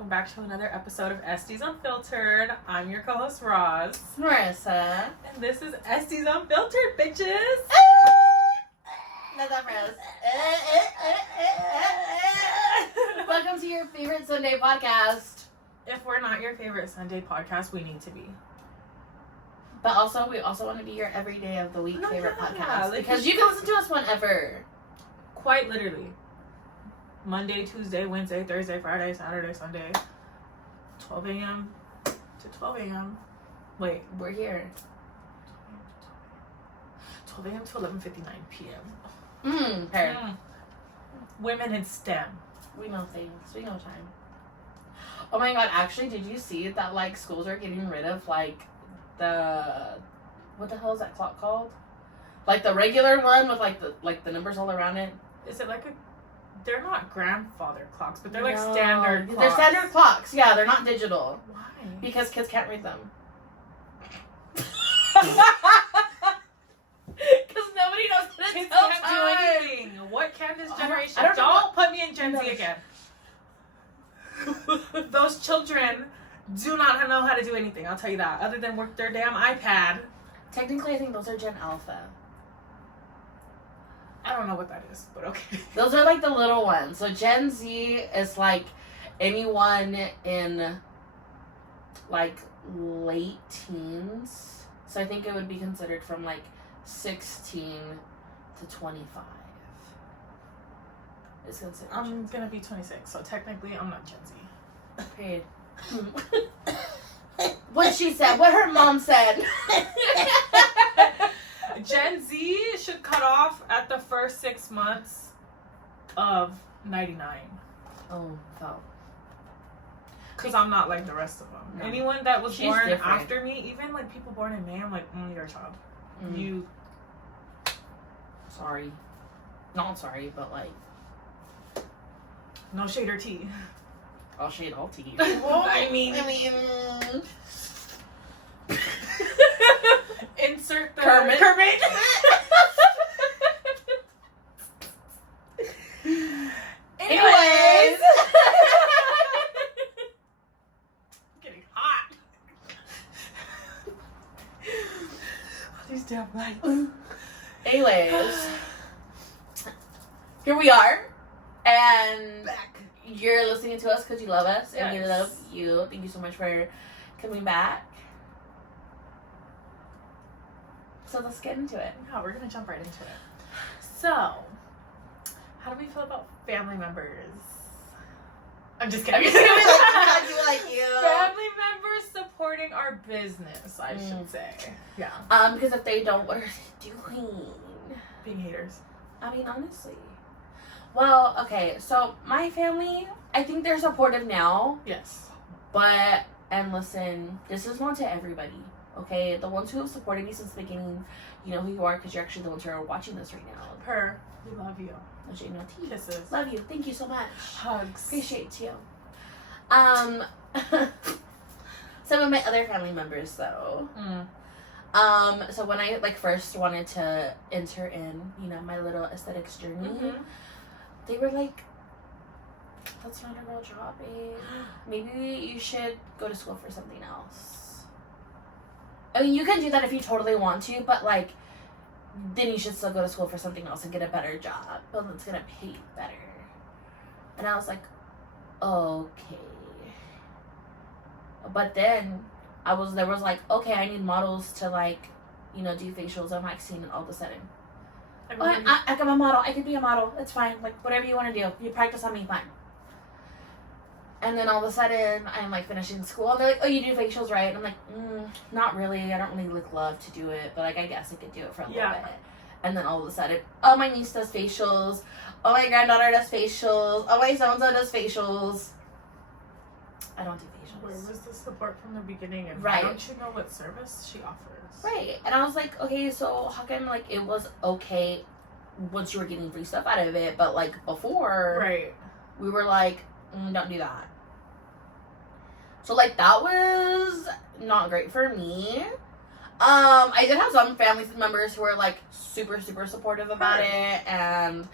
welcome back to another episode of Esties Unfiltered. I'm your co-host, Roz. Marissa. And this is Esties Unfiltered, bitches! That's that for us. Welcome to your favorite Sunday podcast. If we're not your favorite Sunday podcast, we need to be. But also, we also want to be your every day of the week favorite podcast. Like, because you can listen to us whenever. Quite literally. Monday, Tuesday, Wednesday, Thursday, Friday, Saturday, Sunday. 12 a.m. to 12 a.m. Wait. We're here. 12 a.m. to 11:59 p.m. Fair. Women in STEM. We know things. We know time. Oh my god, actually, did you see that, like, schools are getting rid of, like, what the hell is that clock called? Like, the regular one with, like, the numbers all around it? Is it like they're not grandfather clocks, but they're like No. standard clocks. They're standard clocks, yeah, they're not digital. Why? Because kids can't read them. Because nobody knows how to Kids tell can't time. do anything. What can this generation? I don't know. Put me in Gen Z again. Those children do not know how to do anything, I'll tell you that, other than work their damn iPad. Technically, I think those are Gen Alpha. I don't know what that is, but okay. Those are like the little ones. So Gen Z is like anyone in like late teens. So I think it would be considered from like 16 to 25. It's considered. I'm gonna be 26, so technically I'm not Gen Z. Period. What she said, what her mom said. Gen Z should cut off at the first 6 months of 99. Oh, so. Because I'm not like the rest of them. No. Anyone that was She's born different. after me, even like people born in May, I'm like, you're a child. You. Sorry. Not sorry, but like. No shade or tea. I'll shade all tea. I mean. Insert the Kermit. Anyways. Getting hot. These damn lights. Anyways. Here we are. And Back. you're listening to us because you love us. And we Yes. love you. Thank you so much for coming back. So let's get into it. Yeah, we're gonna jump right into it. So, how do we feel about family members? I'm just kidding. I'm just kidding. Like you. Family members supporting our business, I should say. Yeah. Because if they don't, what are they doing? Being haters. I mean, honestly. Well, okay, so my family, I think they're supportive now, Yes. but, and listen, this is not to everybody, okay? The ones who have supported me since the beginning, you know who you are because you're actually the ones who are watching this right now. Per, we love you. No shade, no tea. Kisses. Love you. Thank you so much. Hugs. Appreciate you. Some of my other family members, though. So when I, like, first wanted to enter in, you know, my little aesthetics journey, they were like, that's not a real job, babe. Maybe you should go to school for something else. I mean, you can do that if you totally want to, but, like, then you should still go to school for something else and get a better job. But it's gonna pay you better. And I was like, okay. But then, there was like, okay, I need models to, like, you know, do facials and waxing, and all of a sudden, I got a model. I could be a model. It's fine. Like, whatever you want to do. You practice on me, fine. And then all of a sudden, I'm, like, finishing school. And they're like, oh, you do facials, right? And I'm like, not really. I don't really, like, love to do it. But, like, I guess I could do it for a little bit. And then all of a sudden, oh, my niece does facials. Oh, my granddaughter does facials. Oh, my so-and-so does facials. I don't do facials. Where was the support from the beginning? And Right. why don't you know what service she offers? Right. And I was like, okay, so how come, like, it was okay once you were getting free stuff out of it, but, like, before, Right. we were like, don't do that. So, like, that was not great for me. I did have some family members who were, like, super, super supportive about it, and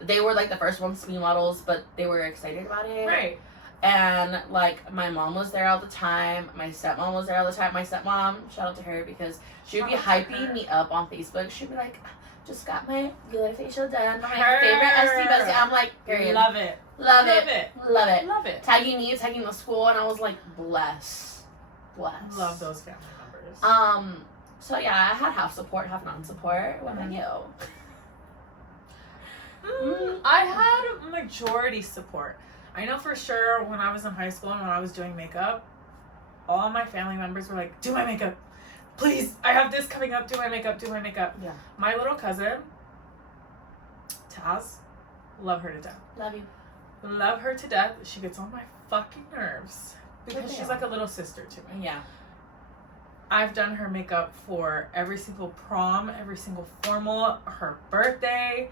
they were, like, the first ones to be models, but they were excited about it. Right. And, like, my mom was there all the time. My stepmom was there all the time. My stepmom, shout out to her, because she would be hyping me up on Facebook. She'd be like, just got my glitter facial done. My favorite Estie bestie. I'm like, period. Love it. Love it. Love it. Love it. Tagging me, tagging the school, and I was like, bless. Love those family members. So yeah, I had half support, half non-support. What about you? I had majority support. I know for sure when I was in high school and when I was doing makeup, all my family members were like, do my makeup. Please, I have this coming up. Do my makeup. Yeah. My little cousin, Taz, love her to death. Love you. Love her to death. She gets on my fucking nerves because she's like a little sister to me. Yeah. I've done her makeup for every single prom, every single formal, her birthday.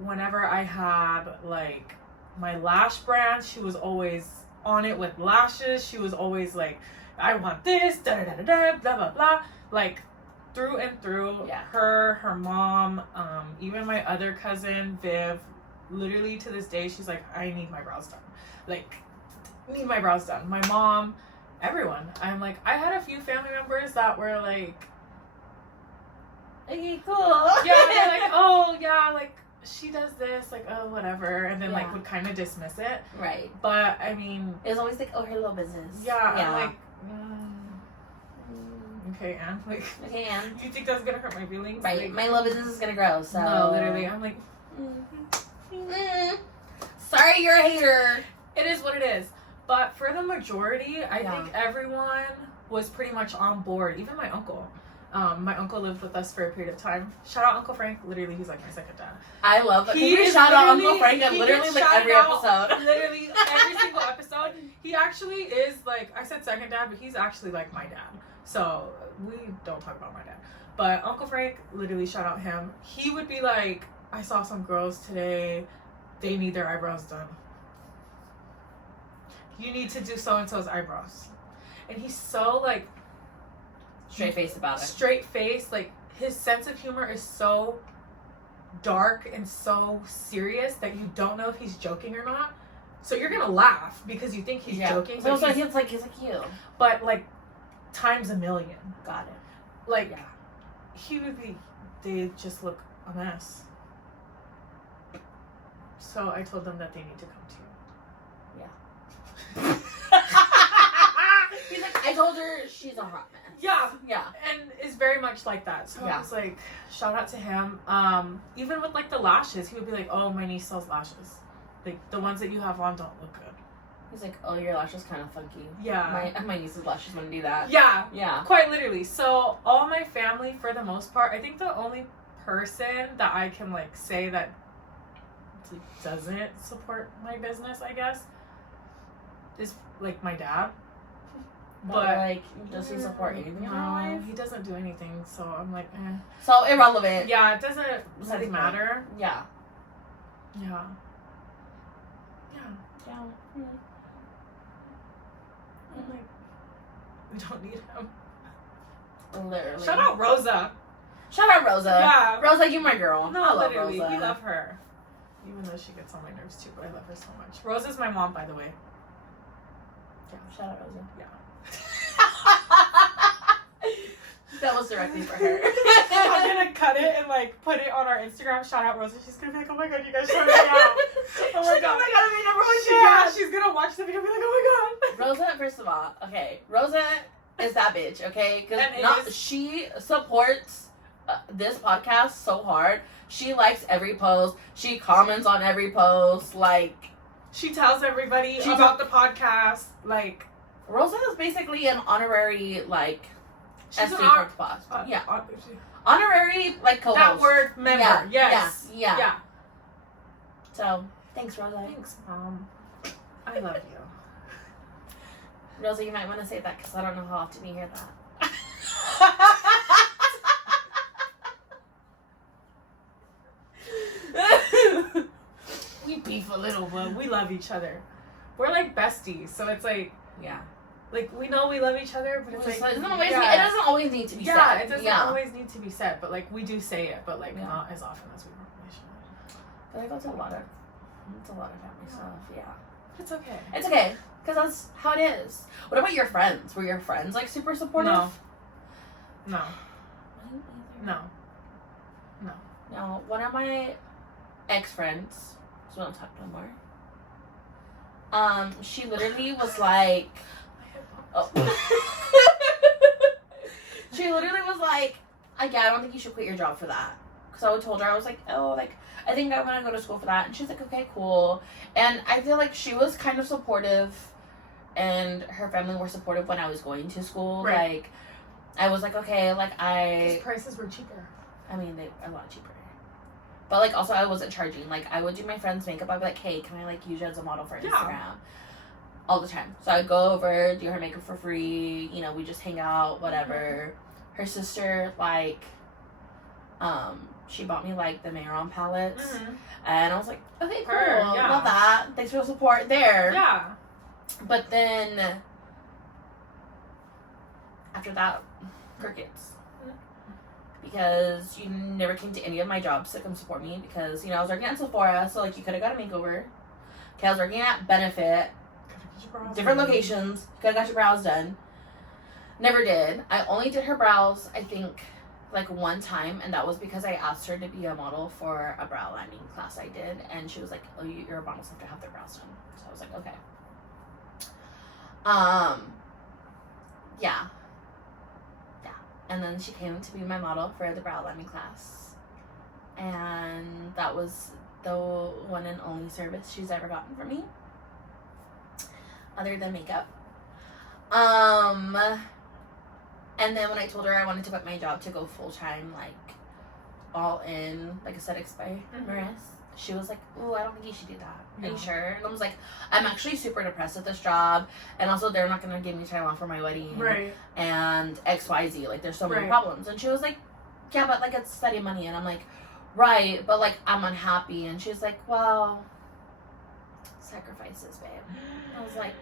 Whenever I had like my lash brand, she was always on it with lashes. She was always like, I want this, da da da da da, blah blah blah. Like through and through. Yeah. Her mom, even my other cousin Viv, literally to this day, she's like, I need my brows done. Like, need my brows done. My mom, everyone. I'm like, I had a few family members that were like, okay, cool. yeah, they're like, oh yeah, like she does this, like, oh whatever, and then like would kind of dismiss it. Right. But I mean, it was always like, oh, her little business. Yeah. I'm like, okay, Anne. Like, okay, Anne. You think that's gonna hurt my feelings? Right. Like, my little business is gonna grow. So no, literally, I'm like, sorry, you're a hater. It is what it is. But for the majority, I think everyone was pretty much on board. Even my uncle. My uncle lived with us for a period of time. Shout out Uncle Frank. Literally, he's like my second dad. I love that. He shout out Uncle Frank at literally like every episode. Literally every single episode. He actually is like, I said second dad, but he's actually like my dad. So we don't talk about my dad. But Uncle Frank, literally shout out him. He would be like, I saw some girls today. They need their eyebrows done. You need to do so-and-so's eyebrows. And he's so like straight faced about it. Straight faced, like his sense of humor is so dark and so serious that you don't know if he's joking or not. So you're gonna laugh because you think he's joking. So he's like you. But like times a million. Got it. Like he would be. They just look a mess. So I told them that they need to come to you. Yeah. He's like, I told her she's a hot mess. Yeah. Yeah. And it's very much like that. So I was like, shout out to him. Even with like the lashes, he would be like, oh, my niece sells lashes. Like the ones that you have on don't look good. He's like, oh, your lashes kind of funky. Yeah. My niece's lashes wouldn't do that. Yeah. Yeah. Quite literally. So all my family, for the most part, I think the only person that I can like say that doesn't support my business, I guess, is like my dad. But like, does he support anything in our life? He doesn't do anything, so I'm like, eh. So irrelevant. Yeah, it doesn't really matter. Yeah. Yeah. I'm like, we don't need him. Literally. Shout out Rosa. Shout out Rosa. Yeah. Rosa, you my girl. No, I love literally, Rosa. we love her. Even though she gets on my nerves too, but I love her so much. Rosa's my mom, by the way. Yeah, shout out Rosa. Yeah. That was directly for her. I'm gonna cut it and like put it on our Instagram. Shout out Rosa. She's gonna be like, oh my god, you guys showed me out. Oh my god. Oh my god, I made number one Yeah, she's gonna watch the video and be like, oh my god. Rosa, first of all, okay, Rosa is that bitch, okay? And Because she supports this podcast so hard. She likes every post. She comments on every post. Like, she tells everybody about the podcast. Like, Rosa is basically an honorary, like, she's Estie an honorary, like, co-host. That word, member. Yes. Yeah. So, thanks, Rosa. Thanks, Mom. I love you. Rosa, you might want to say that because I don't know how often you hear that. We beef a little, but we love each other. We're like besties, so it's like, like we know we love each other, but it's like it doesn't always need to be said. Yeah, it doesn't always need to be said, but like we do say it, but like not as often as we probably should. But I go to a lot of family stuff. Yeah. It's okay. It's okay. Because that's how it is. What about your friends? Were your friends, like, super supportive? No. No. No. One of my ex-friends, so we don't talk no more. She literally was like... Oh. She literally was like, I don't think you should quit your job for that. Because I told her, I was like, oh, like, I think I want to go to school for that. And she's like, okay, cool. And I feel like she was kind of supportive, and her family were supportive when I was going to school. Right. Like, I was like, okay, like, Because prices were cheaper. I mean, they were a lot cheaper. But, like, also, I wasn't charging. Like, I would do my friend's makeup. I'd be like, hey, can I, like, use you as a model for Instagram? All the time. So I'd go over, do her makeup for free. You know, we just hang out, whatever. Mm-hmm. Her sister, like, she bought me, like, the Mayron palettes. Mm-hmm. And I was like, okay, cool. Yeah. Love that. Thanks for the support there. Yeah. But then, after that, crickets. Because you never came to any of my jobs to come support me. Because, you know, I was working at Sephora, so, like, you could have got a makeover. Okay, I was working at Benefit. Different locations. Could have got your brows done. Never did. I only did her brows, I think, like, one time. And that was because I asked her to be a model for a brow lining class I did. And she was like, oh, your models have to have their brows done. So I was like, okay. Yeah. And then she came to be my model for the brow lining class. And that was the one and only service she's ever gotten from me. Other than makeup. And then when I told her I wanted to quit my job to go full-time, like, all in, like, aesthetics by Maris, she was like, oh, I don't think you should do that. Are you sure? And I was like, I'm actually super depressed at this job. And also, they're not going to give me time off for my wedding. Right. And XYZ. Like, there's so many problems. And she was like, yeah, but, like, it's steady money. And I'm like, right, but, like, I'm unhappy. And she's like, well, sacrifices, babe. I was like,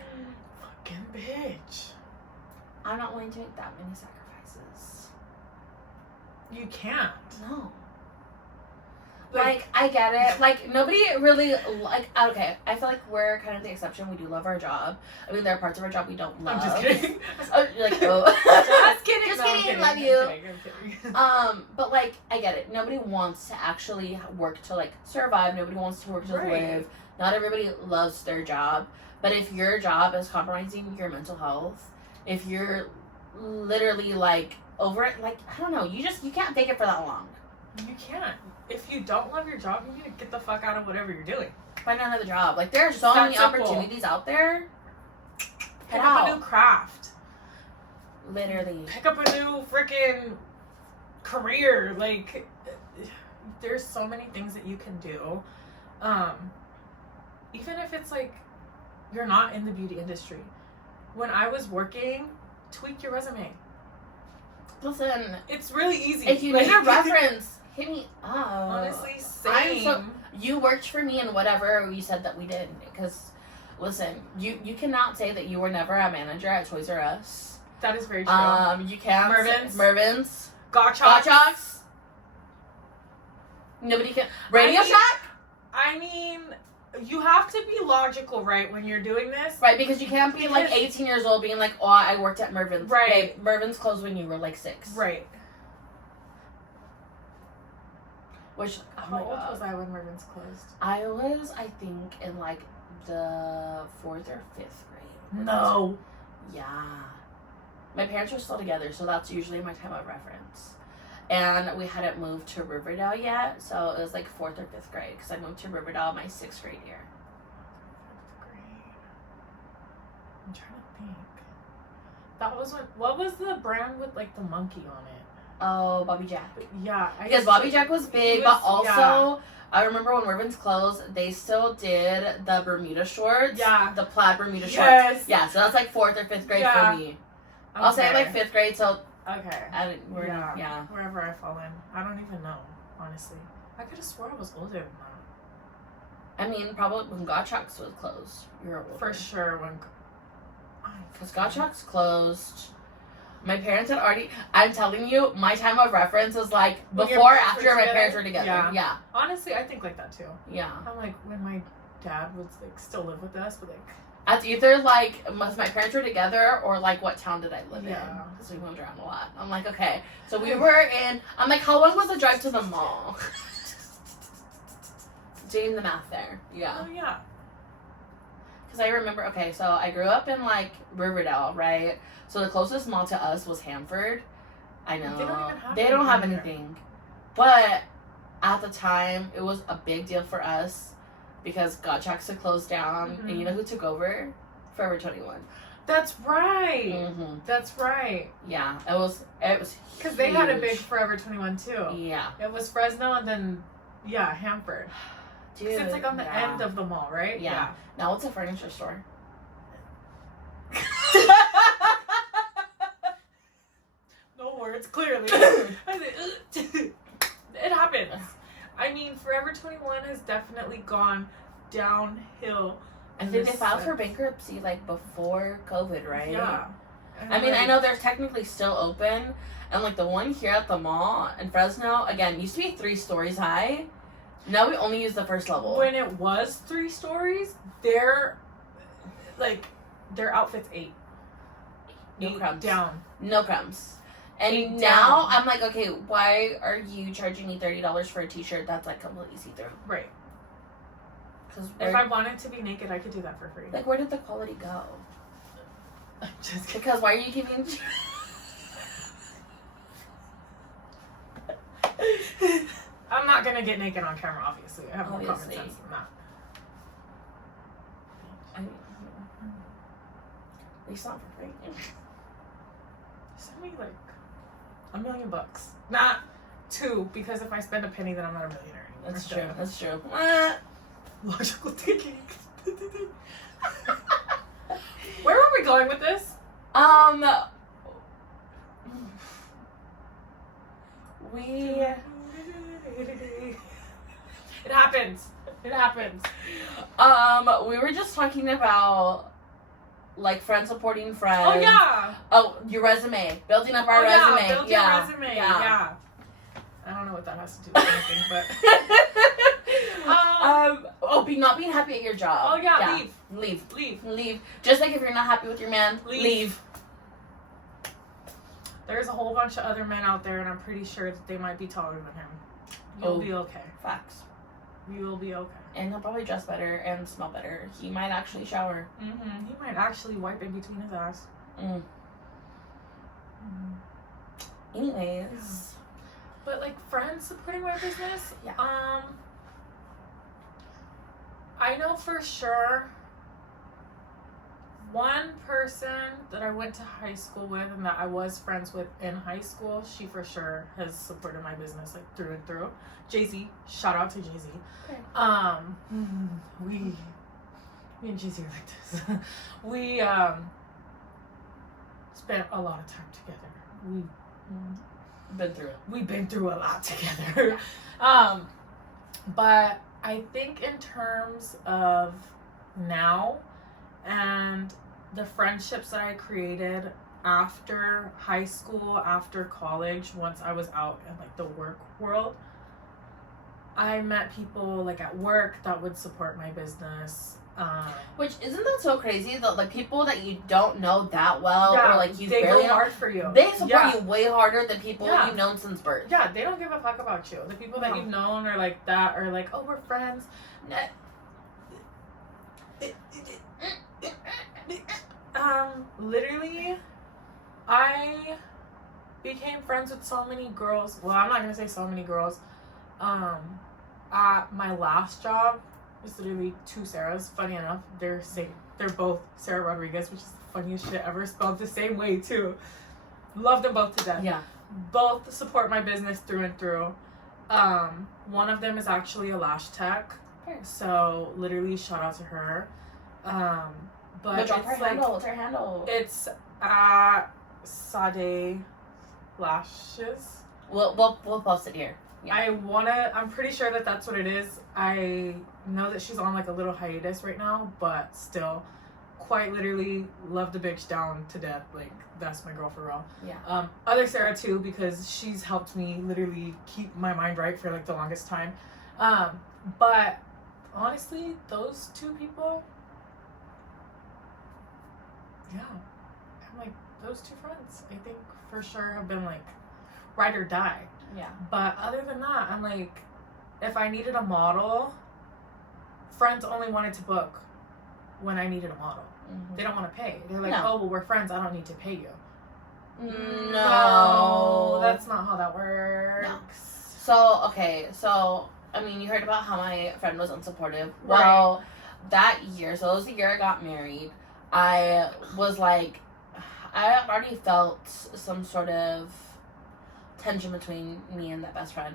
fucking bitch. I'm not willing to make that many sacrifices. You can't. No. Like, I get it. Like, nobody really, like, okay, I feel like we're kind of the exception. We do love our job. I mean, there are parts of our job we don't love. I'm just kidding. Oh, you're like, oh. Just kidding. Just no, kidding. Love you. But, like, I get it. Nobody wants to actually work to, like, survive. Nobody wants to work to live. Not everybody loves their job. But if your job is compromising your mental health, if you're literally, like, over it, like, I don't know, you can't take it for that long. You can't. If you don't love your job, you need to get the fuck out of whatever you're doing. Find another job. Like, there are so many opportunities out there. Pick up a new craft. Literally. Pick up a new freaking career. Like, there's so many things that you can do. Even if it's like you're not in the beauty industry. When I was working, tweak your resume. Listen, it's really easy. If you need a reference, hit me up. Honestly, same. You worked for me in whatever we said that we did. Because, listen, you cannot say that you were never a manager at Toys R Us. That is very true. You can't. Mervin's. Gotchocks. Nobody can. Radio Shack? I mean, you have to be logical, right, when you're doing this. Right, because you can't be, like, 18 years old being like, oh, I worked at Mervin's. Right. Babe, Mervin's closed when you were, like, 6. Right. Which, how old was I when Mervin's closed? I was, I think, in, like, the 4th or 5th grade. No. Yeah. My parents were still together, so that's usually my time of reference. And we hadn't moved to Riverdale yet, so it was like 4th or 5th grade, because I moved to Riverdale my 6th grade year. 5th grade. I'm trying to think. That was what was the brand with, like, the monkey on it? Oh, Bobby Jack. Yeah. Because Bobby Jack was big, but also, I remember when Mervin's closed, they still did the Bermuda shorts. Yeah. The plaid Bermuda shorts. Yeah, so that's like 4th or 5th grade for me. I'll say like 5th grade, so... Okay. Yeah. Wherever I fall in. I don't even know, honestly. I could have swore I was older than that. I mean, probably when Gotchocks was closed. You were older. For sure, when... Because Gotchocks closed... My parents had already... I'm telling you, my time of reference is like before or after my parents were together. Yeah. Honestly, I think like that too. Yeah. I'm like, when my dad would like still live with us, but like. At either like my parents were together or like what town did I live in? Because we moved around a lot. I'm like, okay, so we were in. I'm like, how long was the drive to the mall? Doing the math there, yeah. Oh yeah. Because I remember, okay, so I grew up in like Riverdale, right? So the closest mall to us was Hanford. I know they don't have anything, but at the time it was a big deal for us. Because Gottschalk's had closed down, and you know who took over? Forever 21. That's right. Mm-hmm. That's right. Yeah, it was because they had a big Forever 21 too. Yeah, it was Fresno and then Hanford. Dude, it's like on the end of the mall, right? Yeah. Now it's a furniture store. No words, clearly. It happens. I mean, Forever 21 has definitely gone downhill. I think they filed for bankruptcy like before COVID, right? Yeah. I mean, I know they're technically still open, and like the one here at the mall in Fresno, again, used to be 3 stories high. Now we only use the first level. When it was 3 stories, their outfit's 8. No crumbs. Down. No crumbs. And now I'm like, okay, why are you charging me $30 for a t-shirt that's like completely see-through? Right. Because if I wanted to be naked, I could do that for free. Like, where did the quality go? Just because why are you giving? I'm not gonna get naked on camera, obviously. I have no common sense in that. At least not for free. Send me like $1 million. Not 2, because if I spend a penny, then I'm not a millionaire anymore. That's true. That's true. Logical thinking. Where were we going with this? It happens. It happens. We were just talking about like friends supporting friends. Oh yeah. Oh, your resume. Building up our resume. Building your resume. Yeah. I don't know what that has to do with anything, but not being happy at your job. Oh yeah, Leave. Just like if you're not happy with your man, leave. There's a whole bunch of other men out there, and I'm pretty sure that they might be taller than him. You'll be okay. Facts. You will be okay. And he'll probably dress better and smell better. He might actually shower. Mm-hmm. He might actually wipe in between his ass. Mm. Mm. Anyways. But like friends supporting my business, I know for sure one person that I went to high school with and that I was friends with in high school, she for sure has supported my business like through and through. Jay-Z, shout out to Jay-Z. Okay. Me and Jay-Z are like this. We spent a lot of time together. We've been through a lot together. But I think in terms of now and the friendships that I created after high school, after college, once I was out in like the work world, I met people like at work that would support my business. Which isn't that so crazy that like people that you don't know that well or like you they barely go hard for you. They support you way harder than people you've known since birth. Yeah, they don't give a fuck about you. The people that you've known are like that are like, oh, we're friends. Literally, I became friends with so many girls. Well, I'm not gonna say so many girls. At my last job, it's literally 2 Sarahs. Funny enough, they're both Sarah Rodriguez, which is the funniest shit ever. Spelled the same way too. Love them both to death. Yeah. Both support my business through and through. One of them is actually a lash tech. So literally shout out to her. But what's her handle? What's her handle? It's at Sade Lashes. We'll post it here. Yeah. I'm pretty sure that that's what it is. I know that she's on like a little hiatus right now, but still, quite literally love the bitch down to death. Like, that's my girl for real. Yeah. Other Sarah too, because she's helped me literally keep my mind right for like the longest time. But honestly, those two people, yeah, I'm like, those two friends, I think for sure have been like ride or die. Yeah. But other than that, I'm like, if I needed a model, friends only wanted to book when I needed a model. They don't want to pay. They're like, oh, well, we're friends. I don't need to pay you. No, that's not how that works. No. So, I mean, you heard about how my friend was unsupportive. Right. Well, that year, so it was the year I got married, I was like, I already felt some sort of tension between me and that best friend.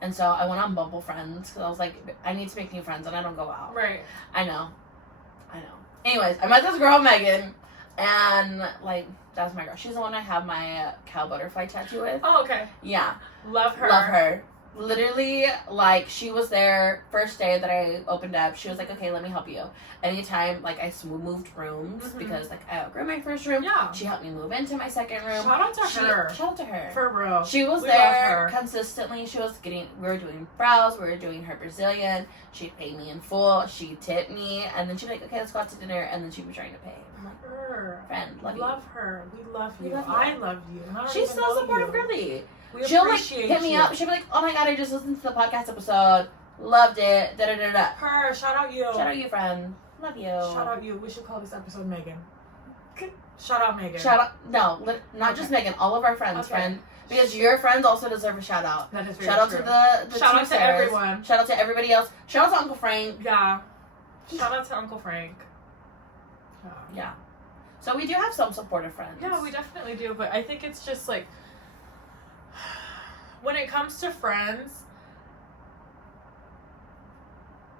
And so I went on Bumble Friends because I was like, I need to make new friends and I don't go out. Right. I know. Anyways, I met this girl, Megan, and, like, that's my girl. She's the one I have my cow butterfly tattoo with. Oh, okay. Yeah. Love her. Literally, like, she was there first day that I opened up. She was like, okay, let me help you. Anytime, like, I moved rooms because, like, I outgrew my first room. Yeah. She helped me move into my second room. Shout out to her. For real. She was there consistently. We were doing brows. We were doing her Brazilian. She'd pay me in full. She'd tip me. And then she'd be like, okay, let's go out to dinner. And then she'd be trying to pay. I'm like, friend, love you. Love her. We love you. I love you. She's so supportive, girly. She'll like hit me up. She'll be like, "Oh my god, I just listened to the podcast episode. Loved it." Da da da da. Her. Shout out you. Shout out you, friend. Love you. Shout out you. We should call this episode Megan. Shout out Megan. Not just Megan. All of our friends, friend. Because your friends also deserve a shout out. That is very Shout out true. to the shout out to everyone. Shout out to everybody else. Shout out to Uncle Frank. Yeah. Shout out to Uncle Frank. Yeah. So we do have some supportive friends. Yeah, we definitely do. But I think it's just like, when it comes to friends,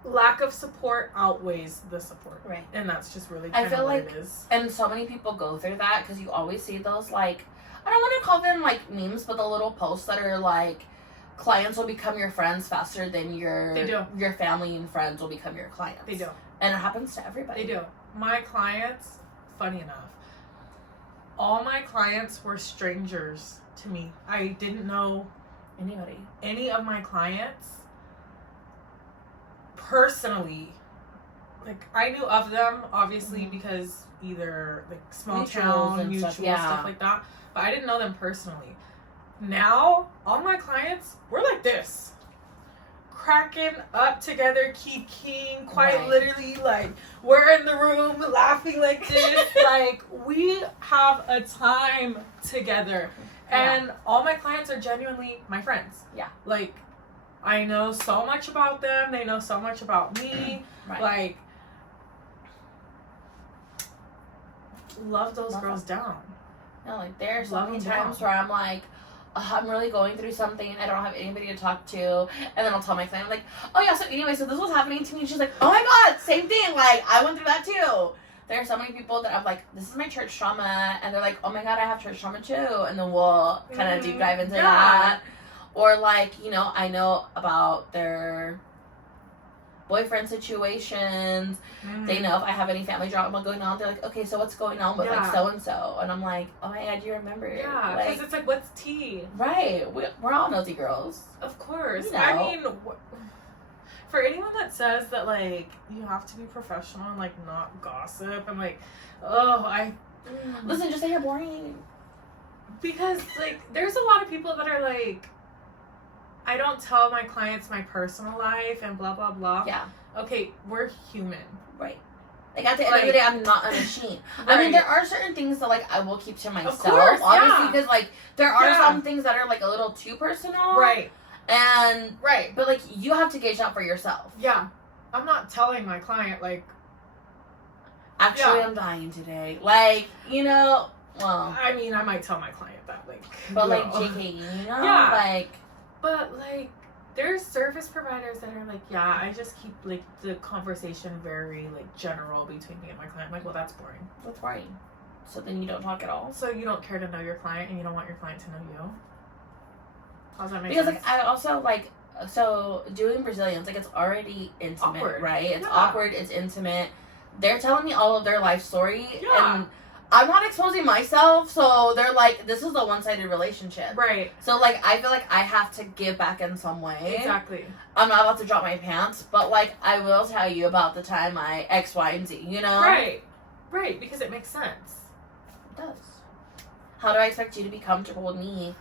lack of support outweighs the support. Right. And that's just really kind of what it is. And so many people go through that because you always see those, like, I don't want to call them, like, memes, but the little posts that are, like, clients will become your friends faster than your family and friends will become your clients. They do. And it happens to everybody. They do. My clients, funny enough, all my clients were strangers to me. I didn't know any of my clients personally. Like, I knew of them obviously because either like small town mutuals stuff like that, but I didn't know them personally. Now all my clients, we're like this, cracking up together, kikiing, quite literally, like, we're in the room laughing like this. Like, we have a time together. And all my clients are genuinely my friends. Yeah. Like, I know so much about them. They know so much about me. Like, love those girls down. No, like, there's so many times where I'm like, I'm really going through something. I don't have anybody to talk to. And then I'll tell my client, I'm like, oh yeah, so anyway, so this was happening to me. And she's like, oh my god, same thing. Like, I went through that too. There are so many people that I'm like, this is my church trauma. And they're like, oh my god, I have church trauma too. And then we'll kind of deep dive into that. Or like, you know, I know about their boyfriend situations. They know if I have any family drama going on. They're like, okay, so what's going on with like so and so? And I'm like, oh my god, do you remember? Yeah, because like, it's like, what's tea? Right, we're all nosy girls, of course. You know. I mean, for anyone that says that like you have to be professional and like not gossip, I'm like, listen, just say you're boring. Because like there's a lot of people that are like, I don't tell my clients my personal life and blah blah blah. Yeah. Okay, we're human. Right. Like at the end of the day, I'm not a machine. I mean, there are certain things that like I will keep to myself, of course, obviously, because like there are some things that are like a little too personal. Right. And but like you have to gauge out for yourself. Yeah. I'm not telling my client like, actually I'm dying today. Like, you know, well, I mean, I might tell my client that, like, but like JK, you know, like, but like there's service providers that are like, yeah, I just keep like the conversation very like general between me and my client. I'm like, well, that's boring. That's boring. So then you don't talk at all. So you don't care to know your client and you don't want your client to know you. How's that make sense? Because like I also like, so doing Brazilians, like, it's already intimate, right? It's awkward, it's intimate. They're telling me all of their life story, and I'm not exposing myself, so they're like, this is a one-sided relationship. Right. So, like, I feel like I have to give back in some way. Exactly. I'm not about to drop my pants, but, like, I will tell you about the time I X, Y, and Z, you know? Right. Right, because it makes sense. It does. How do I expect you to be comfortable with me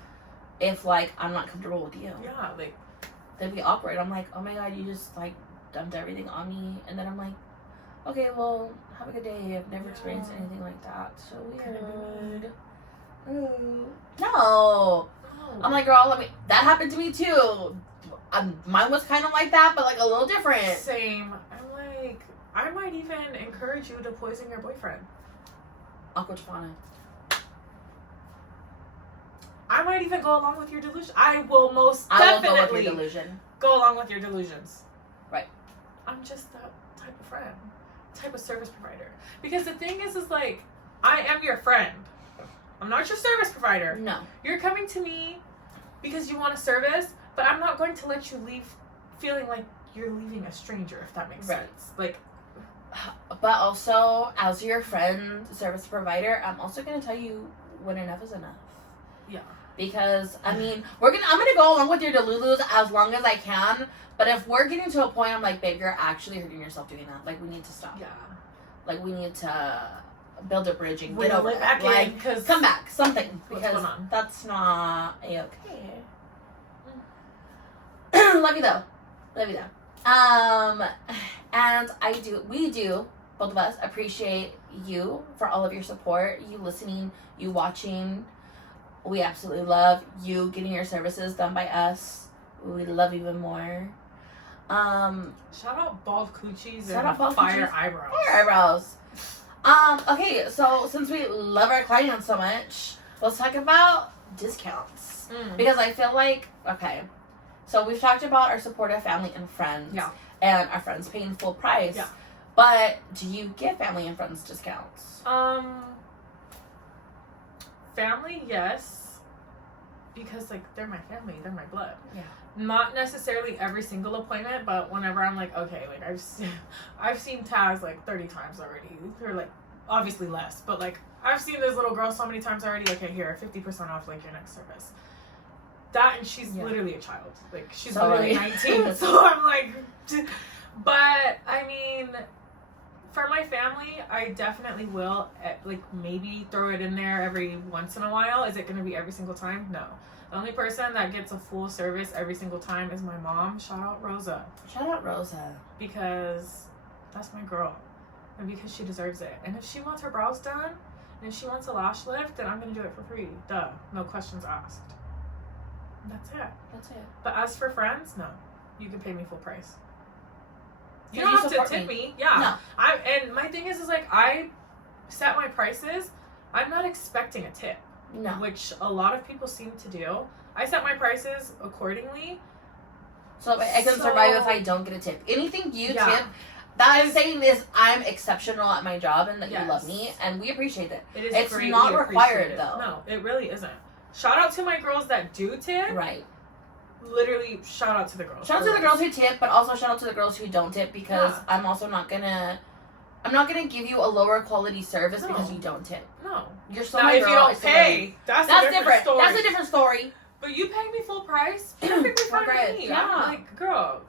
if, like, I'm not comfortable with you? Yeah, like... That'd be awkward. I'm like, oh my god, you just, like, dumped everything on me. And then I'm like, okay, well, have a good day. I've never experienced anything like that. So weird. No. I'm like, girl, that happened to me too. Mine was kind of like that, but like a little different. Same. I'm like, I might even encourage you to poison your boyfriend. Aqua Tofana. I might even go along with your delusion. I will most definitely go with your delusion. Go along with your delusions. Right. I'm just that type of friend. Type of service provider. Because the thing is like, I am your friend. I'm not your service provider. No. You're coming to me because you want a service, but I'm not going to let you leave feeling like you're leaving a stranger, if that makes sense. Like, but also, as your friend, service provider, I'm also going to tell you when enough is enough. Yeah. Because, I mean, I'm gonna go along with your delulus as long as I can, but if we're getting to a point I'm like, babe, you're actually hurting yourself doing that. Like, we need to stop. Yeah. Like, we need to build a bridge and get over it. Like, come back, something. Because that's not A-okay. Love you though. And we do, both of us, appreciate you for all of your support, you listening, you watching. We absolutely love you getting your services done by us. We love even more. Shout out bald coochies and fire eyebrows. Fire eyebrows. Okay, so since we love our clients so much, let's talk about discounts. Because I feel like, okay, so we've talked about our supportive family and friends. Yeah. And our friends paying full price. Yeah. But do you give family and friends discounts? Family, yes. Because, like, they're my family. They're my blood. Yeah. Not necessarily every single appointment, but whenever I'm like, okay, like, I've seen Taz, like, 30 times already. Or, like, obviously less. But, like, I've seen this little girl so many times already. Okay, here, 50% off, like, your next service. That, and she's literally a child. Like, she's literally 19. So I'm like... But, I mean... For my family, I definitely will, like, maybe throw it in there every once in a while. Is it going to be every single time? No. The only person that gets a full service every single time is my mom. Shout out Rosa. Because that's my girl. And because she deserves it. And if she wants her brows done, and if she wants a lash lift, then I'm going to do it for free. Duh. No questions asked. That's it. But as for friends, no. You can pay me full price. You don't have to tip me. Yeah. No. And my thing is like, I set my prices. I'm not expecting a tip. No. Which a lot of people seem to do. I set my prices accordingly. So I can survive if I don't get a tip. Anything you tip, that I'm saying is I'm exceptional at my job and that you love me, and we appreciate it. It's not required, though. No, it really isn't. Shout out to my girls that do tip. Right. Literally, shout out to the girls. Shout out to the girls who tip, but also shout out to the girls who don't tip, because I'm also not gonna give you a lower quality service because you don't tip. No. You're still now, my if girl, you don't pay, that's different. Story. That's a different story. But you pay me full price, perfectly fine with me. Yeah. I'm like, girl,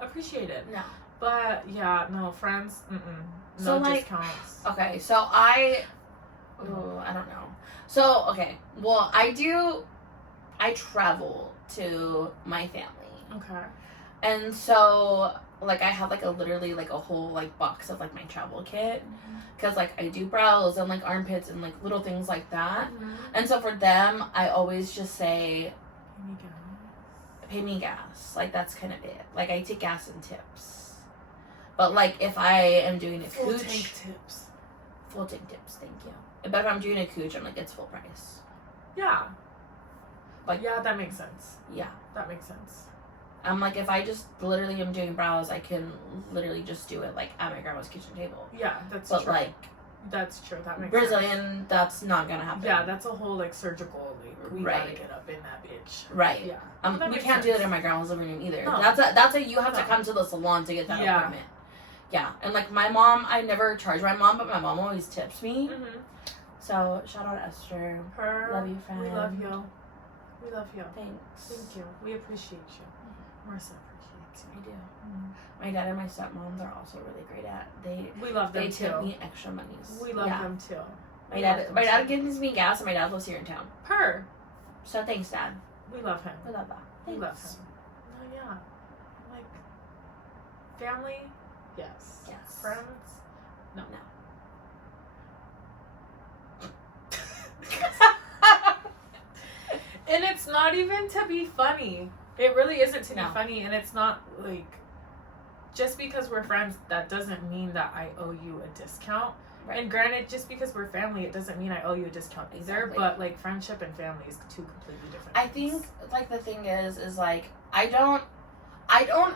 appreciate it. No. But, yeah, no, friends, no discounts. Okay, so I don't know. So, okay, well, I travel to my family. Okay. And so, like, I have, like, literally, like, a whole, like, box of, like, my travel kit. Because, like, I do brows and, like, armpits and, like, little things like that. And so for them, I always just say, pay me gas. Like, that's kind of it. Like, I take gas and tips. But, like, if I am doing a full cooch... Full tank tips, thank you. But if I'm doing a cooch, I'm like, it's full price. Yeah. Like, yeah, that makes sense. Yeah. That makes sense. I'm like, if I just literally am doing brows, I can literally just do it, like, at my grandma's kitchen table. Yeah, that's true. But, like... That's true. That makes Brazilian, sense. That's not gonna happen. Yeah, that's a whole, like, surgical labor. We gotta get up in that bitch. Right. Yeah. We can't do that in my grandma's living room either. No. That's a you have to come to the salon to get that appointment. Yeah. And, like, my mom, I never charge my mom, but my mom always tips me. So, shout out Esther. Love you, friend. We love you. We love you. Thanks. Thank you. We appreciate you. Marissa appreciates you. I do. My dad and my stepmom, they're also really great at. We love them They too. tip me extra monies. We love them too. My dad gives me gas, and my dad lives here in town. So thanks, Dad. We love him. We love that. Thanks. We love him. Oh yeah. Like family, yes. Yes. Friends, no. And it's not even to be funny. It really isn't to be funny, and it's not like just because we're friends, that doesn't mean that I owe you a discount. Right. And granted, just because we're family, it doesn't mean I owe you a discount either. Exactly. But like friendship and family is two completely different things. I think like the thing is like I don't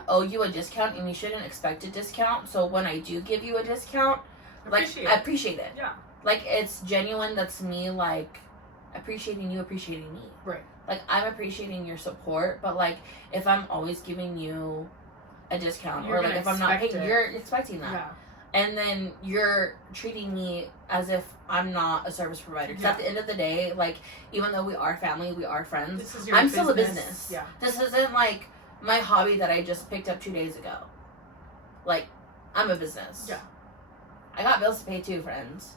owe you a discount, and you shouldn't expect a discount. So when I do give you a discount, I appreciate it. Yeah. Like it's genuine. That's me like appreciating you, appreciating me. Right. Like I'm appreciating your support, but like if I'm always giving you a discount, or like if I'm not paying, you're expecting that. Yeah. And then you're treating me as if I'm not a service provider. Because at the end of the day, like, even though we are family, we are friends, I'm still a business. Yeah. This isn't, like, my hobby that I just picked up 2 days ago. Like, I'm a business. Yeah. I got bills to pay, too, friends.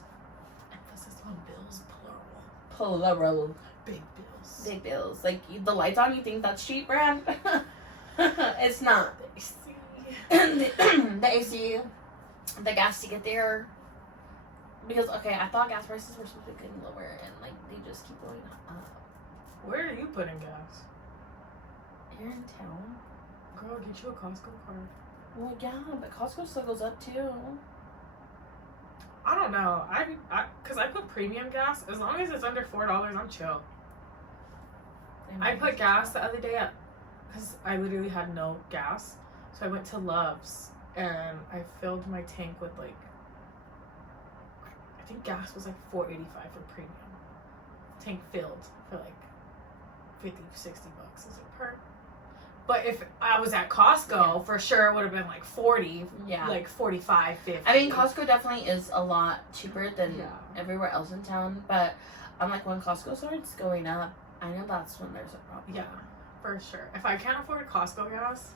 Emphasis on bills, plural. Plural. Big bills. Big bills. Like, the lights on, you think that's cheap, Brad? It's not. The AC. The gas to get there, because I thought gas prices were supposed to be getting lower, and like they just keep going up. Where are you putting gas? Here in town. Girl, get you a Costco card. Well, yeah, but Costco still goes up too. I don't know. Because I put premium gas. As long as it's under $4, I'm chill. I put gas the other day because I literally had no gas, so I went to Love's. And I filled my tank with like, I think gas was like $4.85 for premium. Tank filled for like $50-$60 is it per? But if I was at Costco, for sure it would have been like 40, like 45, 50. I mean, Costco definitely is a lot cheaper than everywhere else in town. But I'm like, when Costco starts going up, I know that's when there's a problem. Yeah, for sure. If I can't afford Costco gas,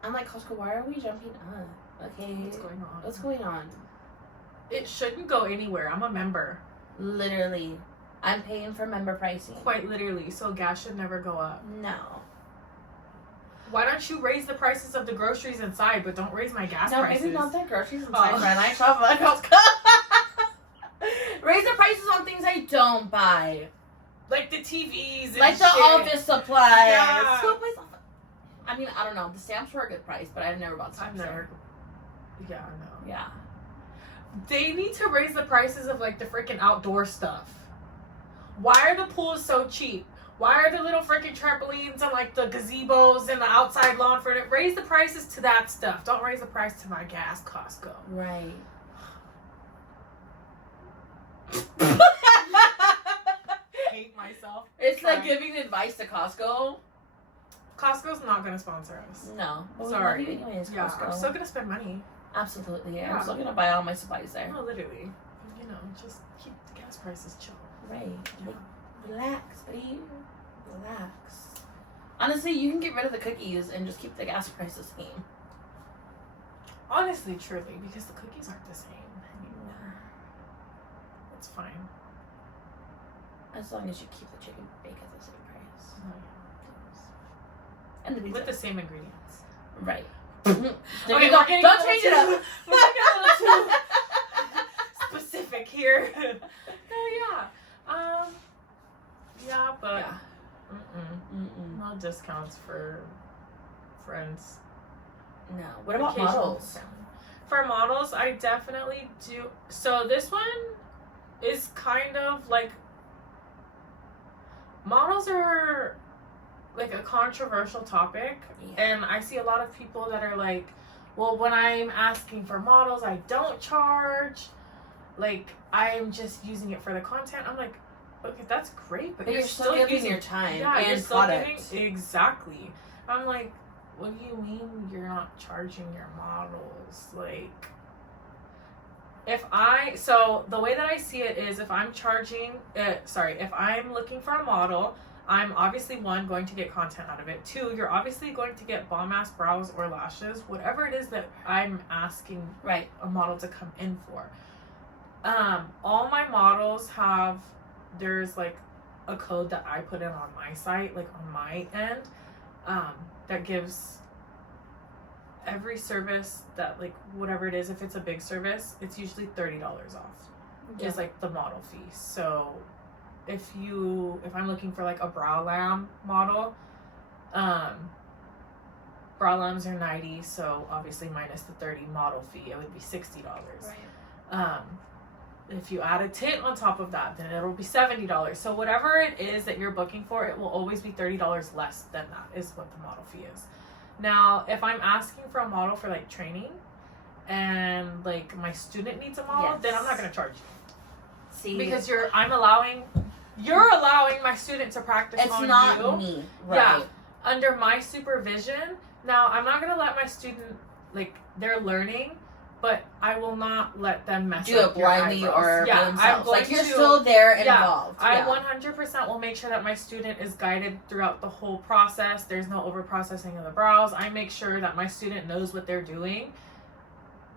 I'm like, Costco, why are we jumping up? Okay. What's going on? It shouldn't go anywhere. I'm a member. Literally. I'm paying for member pricing. Quite literally. So gas should never go up. No. Why don't you raise the prices of the groceries inside, but don't raise my gas prices? No, maybe not the groceries inside, friend. I shop at Costco. Raise the prices on things I don't buy. Like the TVs and like the shit. Office supplies. Yeah. I mean, I don't know. The stamps were a good price, but I've never bought stamps. Yeah, no. Yeah. They need to raise the prices of like the freaking outdoor stuff. Why are the pools so cheap? Why are the little freaking trampolines and like the gazebos and the outside lawn furniture? Raise the prices to that stuff. Don't raise the price to my gas, Costco. Right. Hate myself. It's like giving advice to Costco. Costco's not gonna sponsor us. No. Well, sorry. Anyways, yeah, Costco. I'm still gonna spend money. Absolutely. Yeah. I'm still gonna buy all my supplies there. No, literally. You know, just keep the gas prices chill. Right. Yeah. Relax, babe. Relax. Honestly, you can get rid of the cookies and just keep the gas prices the same. Honestly, truly, because the cookies aren't the same anymore. It's fine. As long as you keep the chicken bake at the same price. Oh, yeah. And the pizza. With the same ingredients. Right. Okay, don't change it up. We're getting a little too specific here. Oh, yeah. Yeah, but yeah. No discounts for friends. No. What about models? For models, I definitely do. So this one is kind of like, models are like a controversial topic, and I see a lot of people that are like, well, when I'm asking for models, I don't charge, like I'm just using it for the content. I'm like, okay, that's great, but you're still giving your time and you're still product. Exactly. I'm like, what do you mean you're not charging your models? Like, So the way that I see it is if I'm if I'm looking for a model, I'm obviously, one, going to get content out of it. Two, you're obviously going to get bomb ass brows or lashes, whatever it is that I'm asking a model to come in for. All my models there's like a code that I put in on my site, like on my end, that gives every service that, like, whatever it is, if it's a big service, it's usually $30 off. Is like the model fee. So if I'm looking for like a brow lamb model, brow lambs are $90, so obviously minus the $30 model fee, it would be $60. Right. If you add a tint on top of that, then it'll be $70. So whatever it is that you're booking for, it will always be $30 less than that, is what the model fee is. Now, if I'm asking for a model for like training and like my student needs a model, then I'm not going to charge you. See, because you're allowing my student to practice on you. It's not me, right? Yeah, under my supervision. Now, I'm not going to let my student, like, they're learning, but I will not let them mess up your eyebrows. Do it blindly or by themselves. Like, you're still there involved. I 100% will make sure that my student is guided throughout the whole process. There's no over-processing of the brows. I make sure that my student knows what they're doing.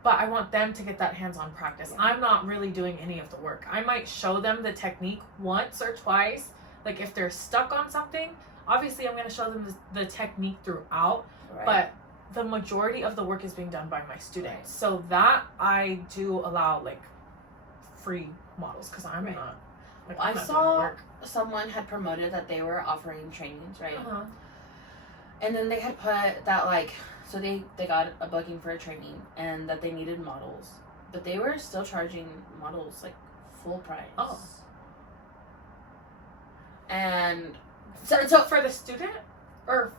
But I want them to get that hands-on practice. I'm not really doing any of the work. I might show them the technique once or twice. Like, if they're stuck on something, obviously I'm going to show them the technique throughout. Right. But the majority of the work is being done by my students. Right. So that I do allow, like, free models, because I'm not. Like, I saw someone had promoted that they were offering trainings, right? Uh-huh. And then they had put that, like... So they got a booking for a training and that they needed models. But they were still charging models, like, full price. Oh. And... So for the student? Or...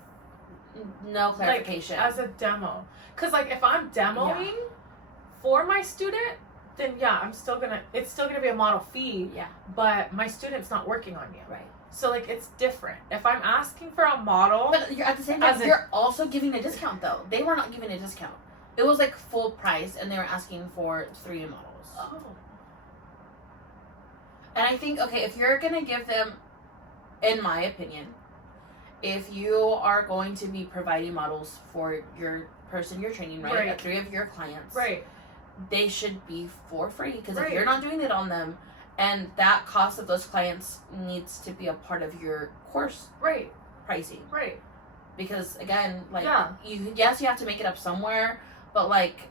No clarification. Like, as a demo. Because, like, if I'm demoing for my student, then, it's still gonna be a model fee. Yeah. But my student's not working on you. Right. So, like, it's different. If I'm asking for a model... But you're, at the same time, you're also giving a discount, though. They were not giving a discount. It was, like, full price, and they were asking for 3 models. Oh. And I think, okay, if you're going to give them, in my opinion, if you are going to be providing models for your person you're training, right? 3 of your clients. Right. They should be for free. Because if you're not doing it on them... And that cost of those clients needs to be a part of your course pricing. Right. Because, again, like, you have to make it up somewhere, but, like,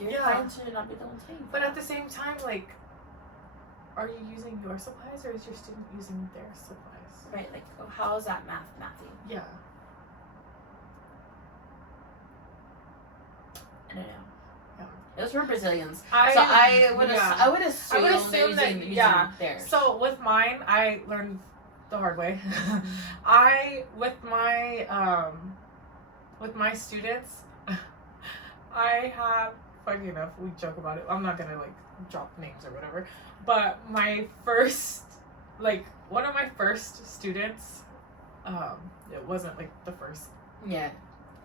your clients should not be the ones paying. But at the same time, like, are you using your supplies, or is your student using their supplies? Right, like, how is that mathing? Yeah. I don't know. It was for Brazilians. I would assume that using theirs. So with mine, I learned the hard way. With my students, I have, funny enough, we joke about it. I'm not gonna, like, drop names or whatever. But my first, like, one of my first students, it wasn't, like, the first. Yeah.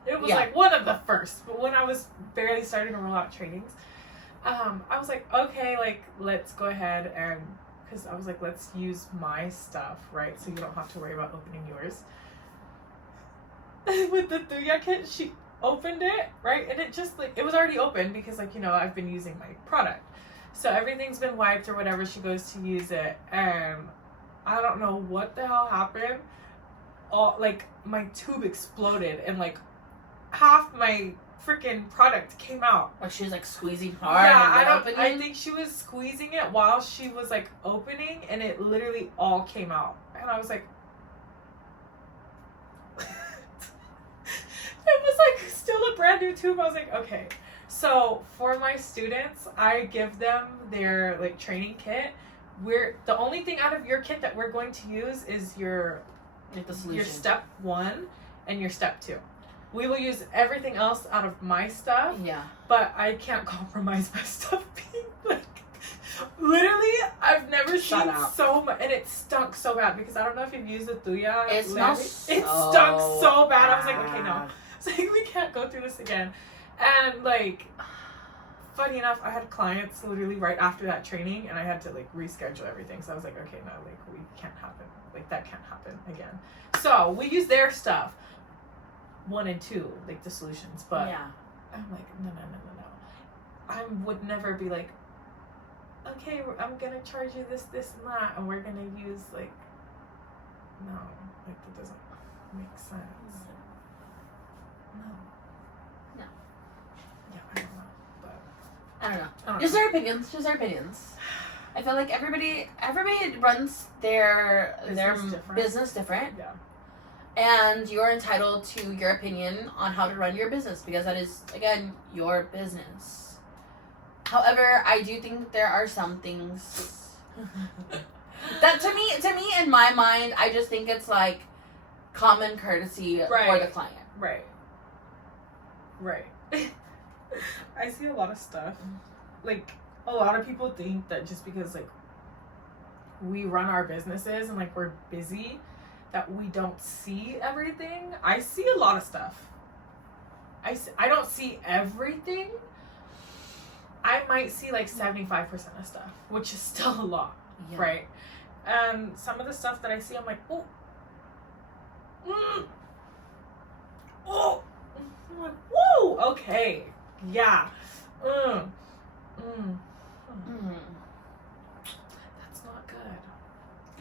It was, like, one of the first. But when I was barely starting to roll out trainings, I was like, okay, like, let's go ahead and... Because I was like, let's use my stuff, right? So you don't have to worry about opening yours. With the Tuya kit, she opened it, right? And it just, like... It was already open because, like, you know, I've been using my product. So everything's been wiped or whatever. She goes to use it. And I don't know what the hell happened. Like, my tube exploded. And, like... half my freaking product came out. Like, she was, like, squeezing hard. Yeah, I think she was squeezing it while she was, like, opening, and it literally all came out. And I was like... it was, like, still a brand new tube. I was like, okay. So, for my students, I give them their, like, training kit. The only thing out of your kit that we're going to use is your step 1 and your step 2. We will use everything else out of my stuff. Yeah. But I can't compromise my stuff being, like... Literally, I've never seen so much... And it stunk so bad, because I don't know if you've used the Tuya. It smells It stunk so bad. I was like, okay, no. It's like, we can't go through this again. And, like... funny enough, I had clients literally right after that training, and I had to like reschedule everything. So I was like, okay, no, like we can't happen. Like that can't happen again. So we use their stuff, 1 and 2, like the solutions. But yeah. I'm like, no. I would never be like, okay, I'm gonna charge you this, and that, and we're gonna use like, no, like that doesn't make sense. No. Yeah, I don't know, but I don't know. Just our opinions. I feel like everybody runs their business different. Yeah. And you're entitled to your opinion on how to run your business because that is, again, your business. However, I do think there are some things that to me, in my mind, I just think it's like common courtesy for the client. Right. I see a lot of stuff. Like, a lot of people think that just because, like, we run our businesses and, like, we're busy, that we don't see everything. I see a lot of stuff. I don't see everything. I might see, like, 75% of stuff, which is still a lot, right? And some of the stuff that I see, I'm like, oh. I'm like, whoa, okay. Yeah. That's not good.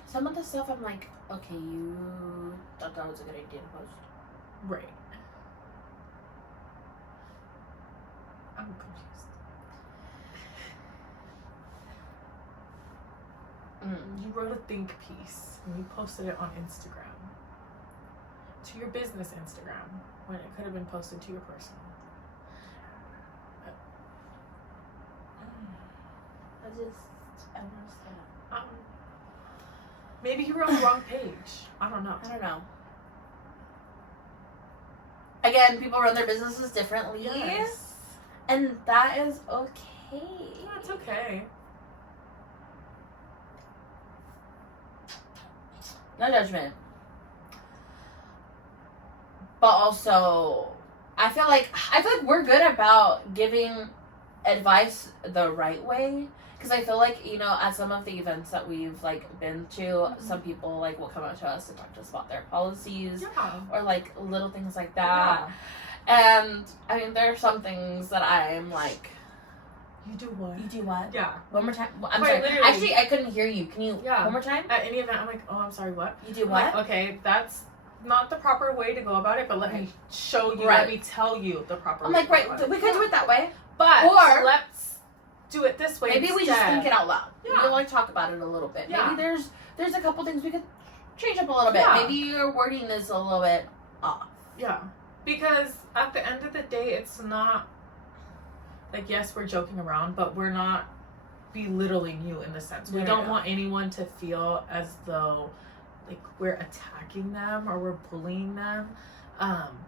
Some of the stuff I'm like, okay, you thought that was a good idea to post. Right. I'm confused. You wrote a think piece and you posted it on Instagram. To your business Instagram, when it could have been posted to your personal. I don't understand. Maybe you were on the wrong page. I don't know. Again, people run their businesses differently. Yes. And that is okay. That's okay. No judgment. But also, I feel like we're good about giving advice the right way. Because I feel like, you know, at some of the events that we've, like, been to, some people, like, will come up to us and talk to us about their policies. Yeah. Or, like, little things like that. Yeah. And, I mean, there are some things that I'm, like... You do what? You do what? Yeah. One more time? I'm sorry. Literally. Actually, I couldn't hear you. Can you... Yeah. One more time? At any event, I'm like, oh, I'm sorry, what? You do what? Like, okay, that's not the proper way to go about it, but let me show you, let me tell you the proper way. I'm like, we could do it that way. But or let's do it this way. Maybe instead. we just think it out loud. Yeah. We can like talk about it a little bit. Yeah. Maybe there's a couple things we could change up a little bit. Yeah. Maybe your wording is a little bit off. Yeah. Because at the end of the day, it's not like, yes, we're joking around, but we're not belittling you in the sense. We don't want anyone to feel as though like we're attacking them or we're bullying them.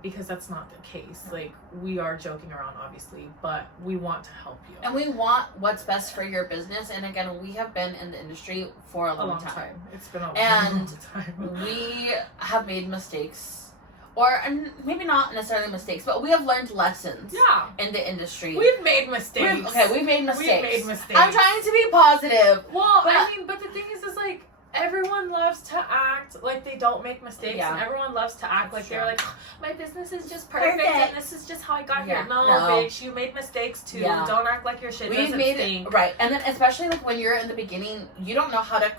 Because that's not the case. Like, we are joking around, obviously, but we want to help you. And we want what's best for your business. And again, we have been in the industry for a long time. It's been a long time. We have made mistakes. And maybe not necessarily mistakes, but we have learned lessons in the industry. We've made mistakes. We've made mistakes. I'm trying to be positive. Well, but the thing is like, everyone loves to act like they don't make mistakes, and everyone loves to act like they're like, my business is just perfect and this is just how I got here. No, bitch, you made mistakes too. Don't act like your shit doesn't stink. Right, and then especially like when you're in the beginning, you don't know how to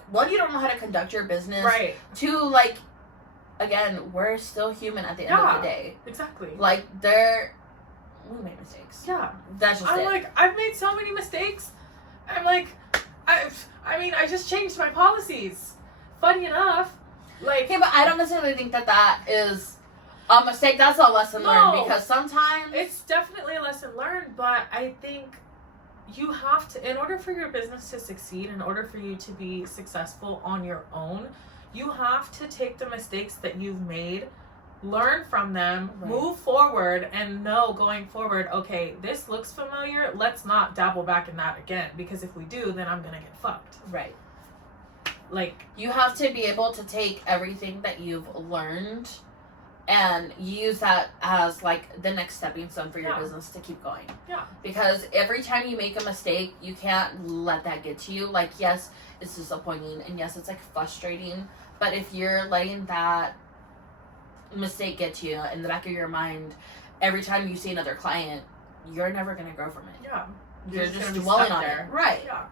conduct your business. Right. Two, like, again, we're still human at the end of the day. Exactly. Like, we make mistakes. Yeah. That's just I'm like, I've made so many mistakes. I'm like, I just changed my policies. Funny enough. Like, okay, but I don't necessarily think that is a mistake. That's a lesson learned, because sometimes it's definitely a lesson learned, but I think you have to, in order for your business to succeed, in order for you to be successful on your own, you have to take the mistakes that you've made, learn from them, move forward, and know going forward, okay, this looks familiar, let's not dabble back in that again, because if we do, then I'm gonna get fucked. Right. Like, you have to be able to take everything that you've learned and use that as like the next stepping stone for your business to keep going. Yeah. Because every time you make a mistake, you can't let that get to you. Like, yes, it's disappointing, and yes, it's like frustrating, but if you're letting that mistake get to you in the back of your mind every time you see another client, you're never going to grow from it. Yeah. You're just dwelling on it. Right. Yeah.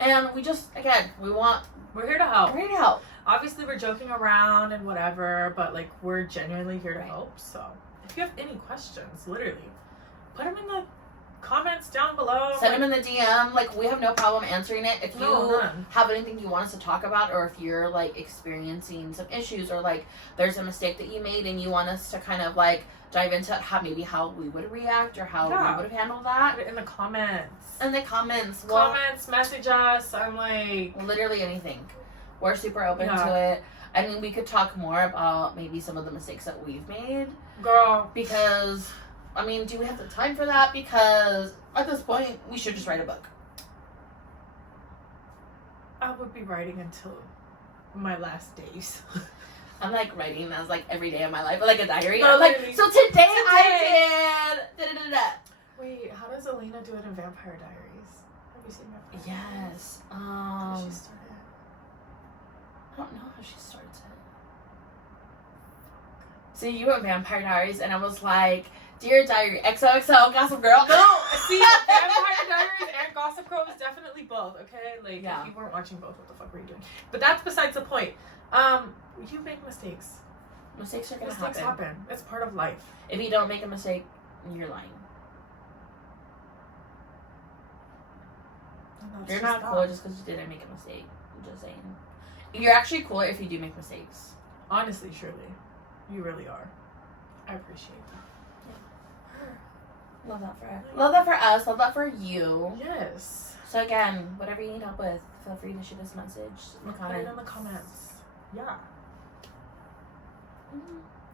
And we just, again, we're here to help. We're here to help. Obviously, we're joking around and whatever, but like, we're genuinely here to help. So if you have any questions, literally, put them in the comments down below. Send them in the DM. Like, we have no problem answering it. If you none. have anything you want us to talk about, or if you're like experiencing some issues, or like there's a mistake that you made and you want us to kind of like dive into how we would react, or how we would have handled that. Put it in the comments. In the comments. Message us. I'm like, literally anything. We're super open to it. I mean, we could talk more about maybe some of the mistakes that we've made. Girl. Because, I mean, do we have the time for that? Because at this point, we should just write a book. I would be writing until my last days. I'm like writing as like every day of my life, like a diary. No, I'm like, so today I did. Da-da-da-da. Wait, how does Elena do it in Vampire Diaries? Have you seen Vampire Diaries? Yes. How did she start it? I don't know how she starts it. See, you went Vampire Diaries, and I was like, Dear Diary, XOXO, Gossip Girl. No, see, Vampire Diaries and Gossip Girl is definitely both, okay? Like, if you weren't watching both, what the fuck were you doing? But that's besides the point. You make mistakes. Mistakes are gonna happen. It's part of life. If you don't make a mistake, you're lying. You're not cool just because you didn't make a mistake. I'm just saying. You're actually cooler if you do make mistakes. Honestly, surely. You really are. I appreciate that. Yeah. Love that for us. Love that for us. Love that for you. Yes. So again, whatever you need help with, feel free to shoot us a message in the comments. Put it in the comments. Yeah.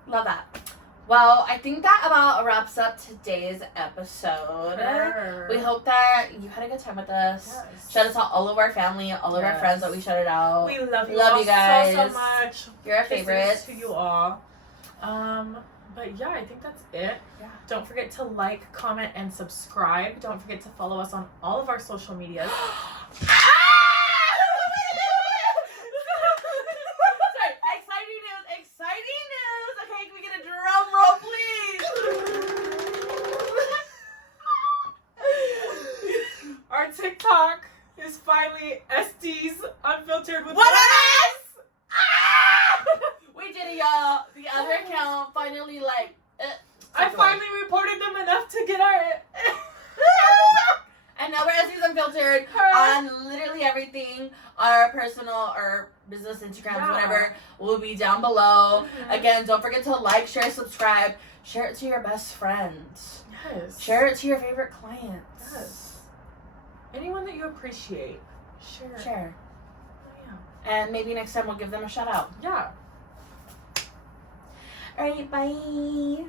Love that. Well, I think that about wraps up today's episode. Sure. We hope that you had a good time with us. Yes. Shout out to all of our family, all of our friends that we shouted out. We love you. Love you guys so much. You're our favorites. To you all. But yeah, I think that's it. Yeah. Don't forget to like, comment, and subscribe. Don't forget to follow us on all of our social medias. Our TikTok is finally Esties Unfiltered with what us? We did it, y'all. The other account finally I finally reported them enough to get our and now we're Esties Unfiltered on literally everything. Our personal or business Instagrams, whatever, will be down below. Again, don't forget to like, share, subscribe. Share it to your best friends. Yes. Share it to your favorite clients. Yes. Anyone that you appreciate. Share. Oh, yeah. And maybe next time we'll give them a shout out. Yeah. Alright, bye.